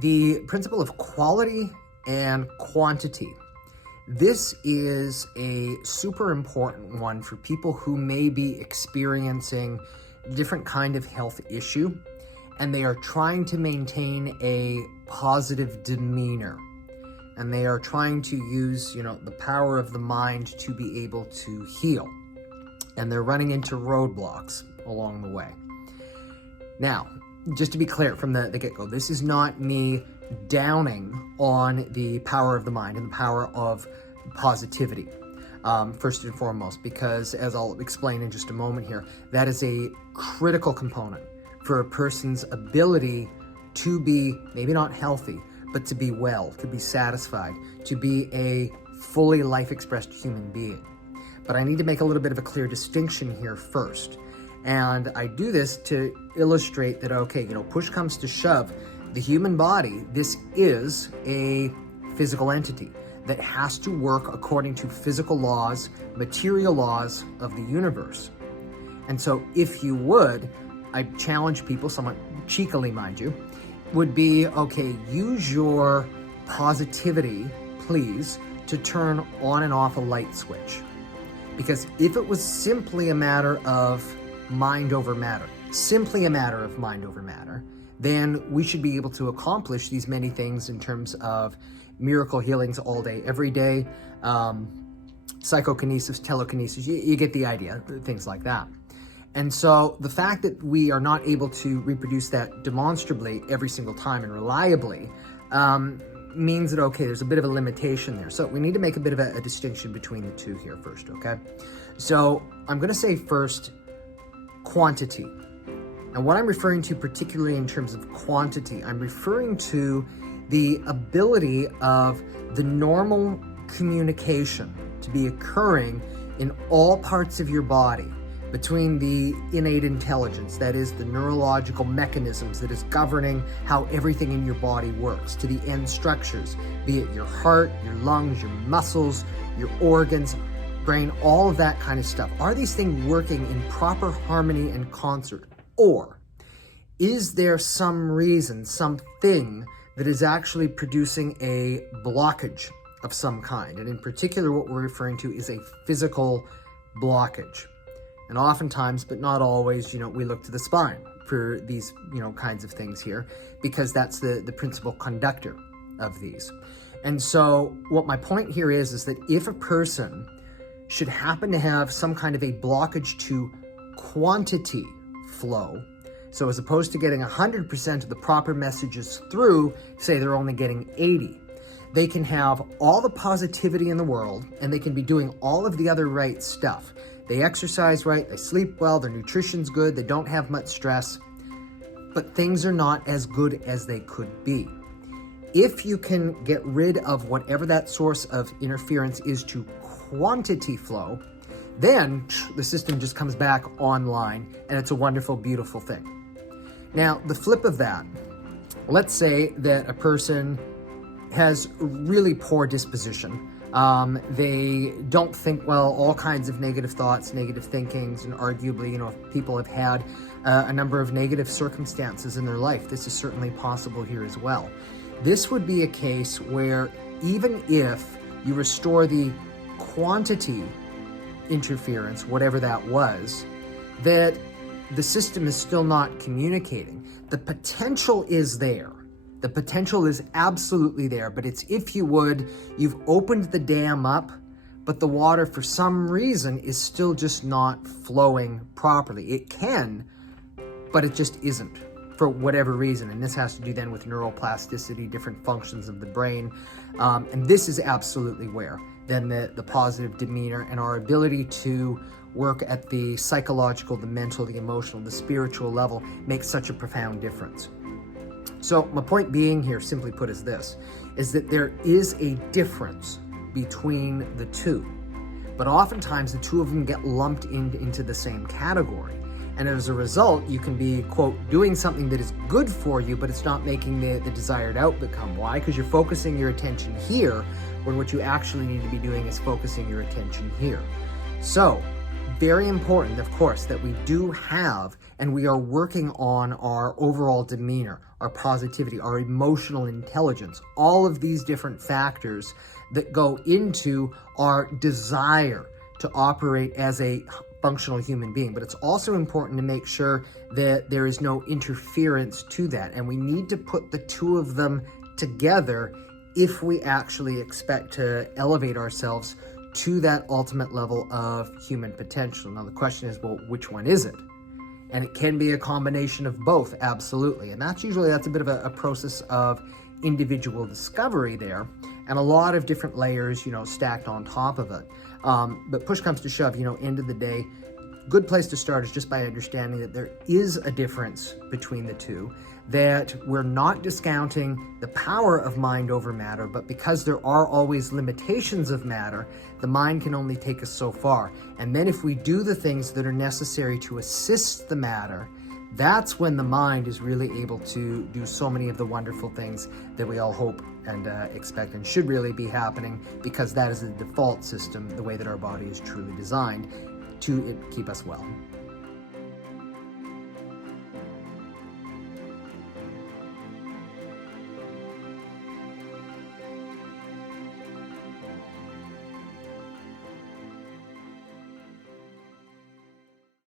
The principle of quality and quantity. This is a super important one for people who may be experiencing different kind of health issue, and they are trying to maintain a positive demeanor. And they are trying to use, the power of the mind to be able to heal. And they're running into roadblocks along the way. Now, just to be clear from the get-go, this is not me downing on the power of the mind and the power of positivity, first and foremost, because as I'll explain in just a moment here, that is a critical component for a person's ability to be maybe not healthy, but to be well, to be satisfied, to be a fully life-expressed human being. But I need to make a little bit of a clear distinction here first. And I do this to illustrate that, okay, push comes to shove, the human body, this is a physical entity that has to work according to physical laws, material laws of the universe. And so if you would, I challenge people, somewhat cheekily, mind you, would be, okay, use your positivity, please, to turn on and off a light switch. Because if it was simply a matter of mind over matter, then we should be able to accomplish these many things in terms of miracle healings all day, every day, psychokinesis, telekinesis, you get the idea, things like that. And so the fact that we are not able to reproduce that demonstrably every single time and reliably means that, okay, there's a bit of a limitation there. So we need to make a bit of a distinction between the two here first, okay? So I'm going to say first, quantity. And what I'm referring to particularly in terms of quantity, I'm referring to the ability of the normal communication to be occurring in all parts of your body, between the innate intelligence, that is the neurological mechanisms that is governing how everything in your body works, to the end structures, be it your heart, your lungs, your muscles, your organs, brain, all of that kind of stuff. Are these things working in proper harmony and concert? Or is there some reason, something that is actually producing a blockage of some kind? And in particular, what we're referring to is a physical blockage. And oftentimes, but not always, we look to the spine for these, kinds of things here, because that's the principal conductor of these. And so what my point here is that if a person should happen to have some kind of a blockage to quantity flow, so as opposed to getting 100% of the proper messages through, say they're only getting 80, they can have all the positivity in the world, and they can be doing all of the other right stuff. They exercise right, they sleep well, their nutrition's good, they don't have much stress, but things are not as good as they could be. If you can get rid of whatever that source of interference is to quantity flow, then the system just comes back online, and it's a wonderful, beautiful thing. Now, the flip of that, let's say that a person has really poor disposition. They don't think well, all kinds of negative thoughts, negative thinkings, and arguably, if people have had a number of negative circumstances in their life, this is certainly possible here as well. This would be a case where even if you restore the quantity interference, whatever that was, that the system is still not communicating. The potential is there. The potential is absolutely there, but it's, if you would, you've opened the dam up, but the water for some reason is still just not flowing properly. It can, but it just isn't for whatever reason. And this has to do then with neuroplasticity, different functions of the brain. And this is absolutely where then the positive demeanor and our ability to work at the psychological, the mental, the emotional, the spiritual level makes such a profound difference. So my point being here, simply put, is this, is that there is a difference between the two, but oftentimes the two of them get lumped into the same category. And as a result, you can be, quote, doing something that is good for you, but it's not making the desired outcome. Why? Because you're focusing your attention here, when what you actually need to be doing is focusing your attention here. So, very important, of course, that we do have, and we are working on our overall demeanor, our positivity, our emotional intelligence, all of these different factors that go into our desire to operate as a functional human being. But it's also important to make sure that there is no interference to that. And we need to put the two of them together if we actually expect to elevate ourselves to that ultimate level of human potential. Now, the question is, well, which one is it? And it can be a combination of both, absolutely. And that's a bit of a process of individual discovery there, and a lot of different layers, stacked on top of it. But push comes to shove, end of the day, good place to start is just by understanding that there is a difference between the two, that we're not discounting the power of mind over matter, but because there are always limitations of matter, the mind can only take us so far. And then if we do the things that are necessary to assist the matter, that's when the mind is really able to do so many of the wonderful things that we all hope and expect and should really be happening, because that is the default system, the way that our body is truly designed to keep us well.